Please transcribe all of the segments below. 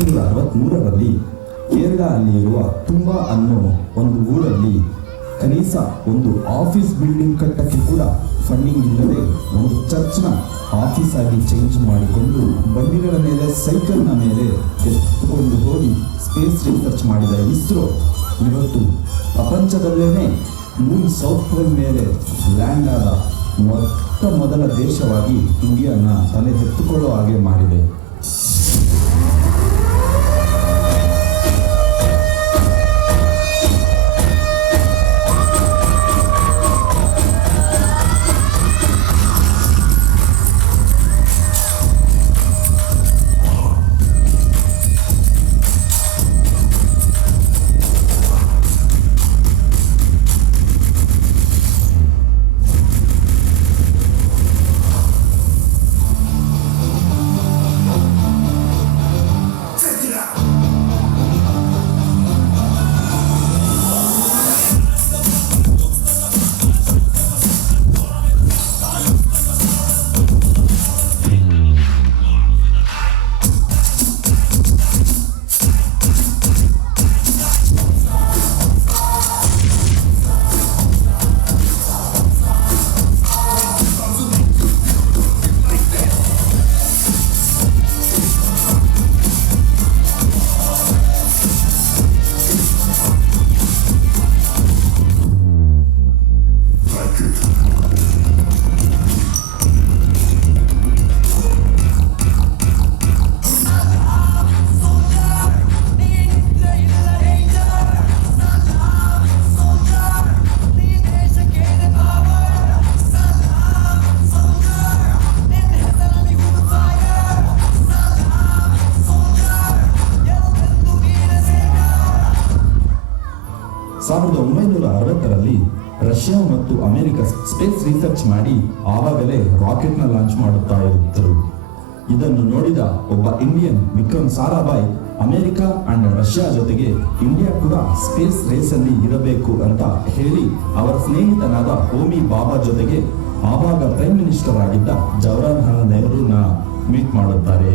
1963ರಲ್ಲಿ ಕೇರಳ ಅಲ್ಲಿರುವ ತುಂಬಾ ಅನ್ನೋ ಒಂದು ಊರಲ್ಲಿ ಕನೀಸ ಒಂದು ಆಫೀಸ್ ಬಿಲ್ಡಿಂಗ್ ಕಟ್ಟಕ್ಕೆ ಕೂಡ ಫಂಡಿಂಗ್ ಇಲ್ಲದೆ ಒಂದು ಚರ್ಚ್ನ ಆಫೀಸ್ ಆಗಿ ಚೇಂಜ್ ಮಾಡಿಕೊಂಡು ಬಂಡಿಗಳ ಮೇಲೆ ಸೈಕಲ್ನ ಮೇಲೆ ಎತ್ತುಕೊಂಡು ಹೋಗಿ ಸ್ಪೇಸ್ ರಿಸರ್ಚ್ ಮಾಡಿದ ಇಸ್ರೋ ಇವತ್ತು ಪ್ರಪಂಚದಲ್ಲೇನೆ ಮೂನ್ ಸೌತ್ ಪೋಲ್ ಮೇಲೆ ಲ್ಯಾಂಡ್ ಆದ ಮೊದಲ ದೇಶವಾಗಿ ಇಂಡಿಯಾನ ತಲೆ ಎತ್ತುಕೊಳ್ಳೋ ಹಾಗೆ ಮಾಡಿದೆ. ಸಾವಿರದ 1960ರಲ್ಲಿ ರಷ್ಯಾ ಮತ್ತು ಅಮೆರಿಕ ಸ್ಪೇಸ್ ರಿಸರ್ಚ್ ಮಾಡಿ ಆವಾಗಲೇ ರಾಕೆಟ್ನ ಲಾಂಚ್ ಮಾಡುತ್ತಾ ಇದ್ದರು. ಇದನ್ನು ನೋಡಿದ ಒಬ್ಬ Indian Vikram Sarabhai America and Russia ಜೊತೆಗೆ ಇಂಡಿಯಾ ಕೂಡ ಸ್ಪೇಸ್ ರೇಸ್ ಅಲ್ಲಿ ಇರಬೇಕು ಅಂತ ಹೇಳಿ ಅವರ ಸ್ನೇಹಿತನಾದ ಹೋಮಿ ಬಾಬಾ ಜೊತೆಗೆ ಆವಾಗ ಪ್ರೈಮ್ ಮಿನಿಸ್ಟರ್ ಆಗಿದ್ದ ಜವಾಹರಲಾಲ್ ನೆಹರೂನ ಮೀಟ್ ಮಾಡುತ್ತಾರೆ.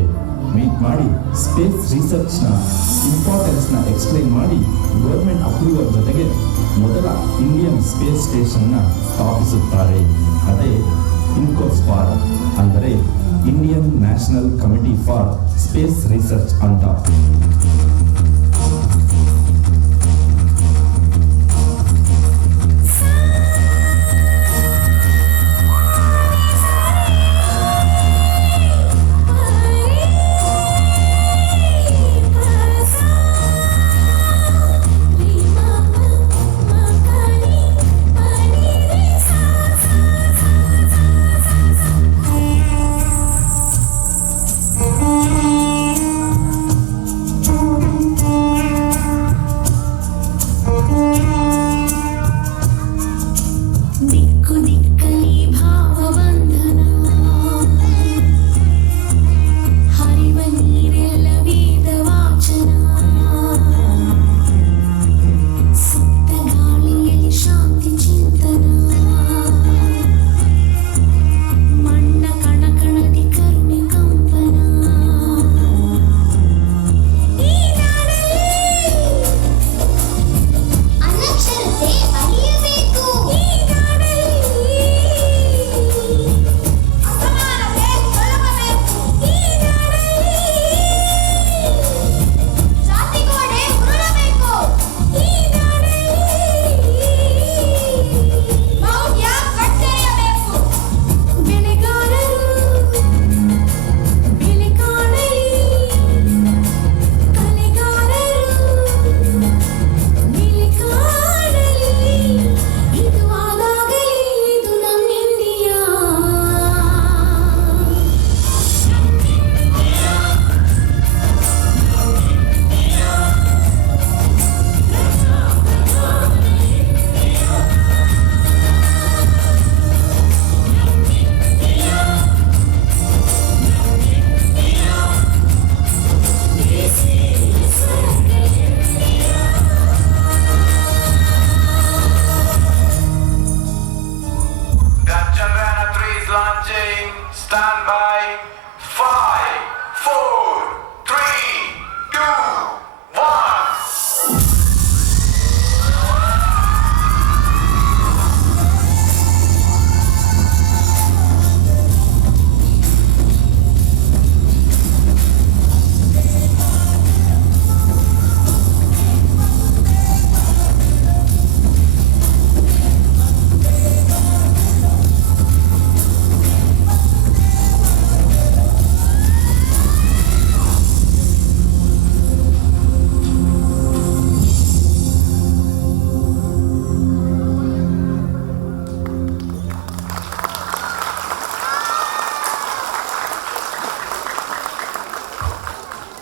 ಮೀಟ್ ಮಾಡಿ ಸ್ಪೇಸ್ ರಿಸರ್ಚ್ ನ ಇಂಪಾರ್ಟೆನ್ಸ್ ನ ಎಕ್ಸ್ಪ್ಲೈನ್ ಮಾಡಿ ಗವರ್ಮೆಂಟ್ ಅಪ್ರೂವಲ್ ಜೊತೆಗೆ ಮೊದಲ ಇಂಡಿಯನ್ ಸ್ಪೇಸ್ ಸ್ಟೇಷನ್ ನ ಸ್ಥಾಪಿಸುತ್ತಾರೆ. ಅದೇ ಇನ್ಕೋಸ್ಪಾರ್ ಅಂದರೆ Indian national committee for space research ಅಂತ. Stand by.